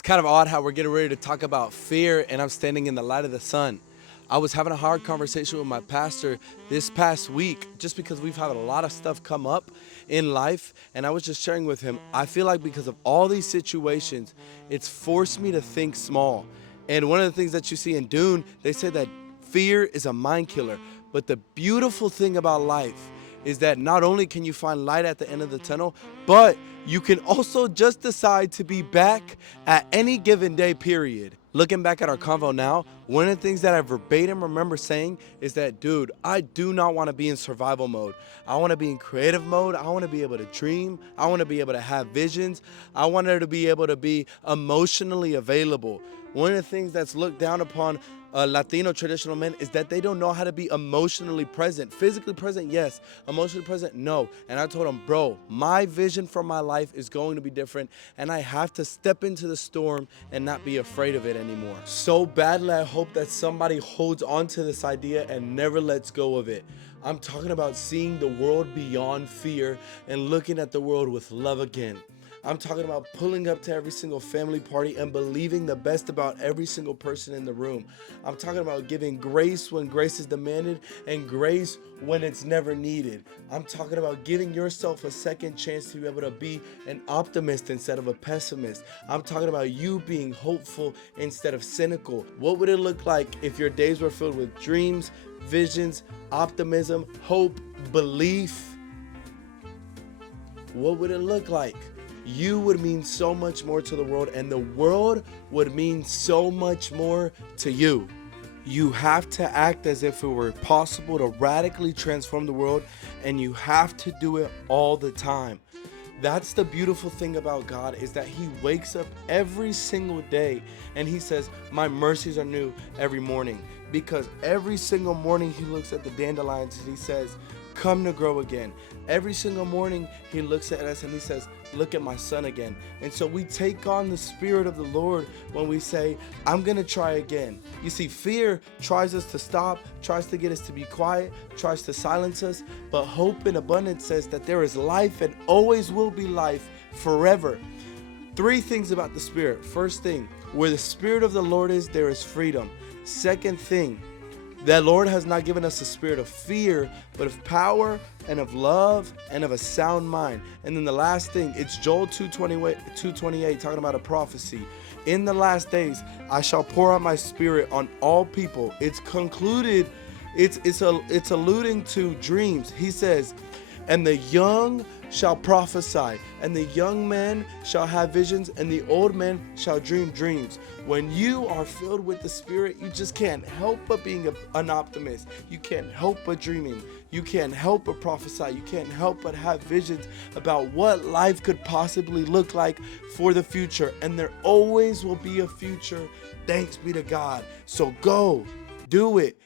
It's kind of odd how we're getting ready to talk about fear and I'm standing in the light of the sun. I was having a hard conversation with my pastor this past week just because we've had a lot of stuff come up in life. And I was just sharing with him, I feel like because of all these situations, it's forced me to think small. And one of the things that you see in Dune, they say that fear is a mind killer. But the beautiful thing about life is that not only can you find light at the end of the tunnel, but you can also just decide to be back at any given day, period. Looking back at our convo now, one of the things that I verbatim remember saying is that, dude, I do not want to be in survival mode. I want to be in creative mode. I want to be able to dream. I want to be able to have visions. I want to be able to be emotionally available. One of the things that's looked down upon Latino traditional men is that they don't know how to be emotionally present. Physically present, yes. Emotionally present, no. And I told him, bro, my vision for my life is going to be different, and I have to step into the storm and not be afraid of it anymore. So badly, I hope that somebody holds on to this idea and never lets go of it. I'm talking about seeing the world beyond fear and looking at the world with love again. I'm talking about pulling up to every single family party and believing the best about every single person in the room. I'm talking about giving grace when grace is demanded and grace when it's never needed. I'm talking about giving yourself a second chance to be able to be an optimist instead of a pessimist. I'm talking about you being hopeful instead of cynical. What would it look like if your days were filled with dreams, visions, optimism, hope, belief? What would it look like? You would mean so much more to the world, and the world would mean so much more to you. You have to act as if it were possible to radically transform the world, and you have to do it all the time. That's the beautiful thing about God, is that he wakes up every single day and he says, my mercies are new every morning. Because every single morning he looks at the dandelions and he says, come to grow again. Every single morning he looks at us and he says, look at my son again. And so we take on the spirit of the Lord when we say, I'm gonna try again. You see, fear tries us to stop, tries to get us to be quiet, tries to silence us, but hope in abundance says that there is life and always will be life forever. Three things about the Spirit. First thing, where the Spirit of the Lord is, there is freedom. Second thing, that Lord has not given us a spirit of fear, but of power and of love and of a sound mind. And then the last thing, it's Joel 2:28 talking about a prophecy. In the last days, I shall pour out my spirit on all people. It's concluded, it's alluding to dreams. He says, and the young shall prophesy, and the young men shall have visions, and the old men shall dream dreams. When you are filled with the Spirit, you just can't help but being an optimist. You can't help but dreaming. You can't help but prophesy. You can't help but have visions about what life could possibly look like for the future. And there always will be a future. Thanks be to God. So go, do it.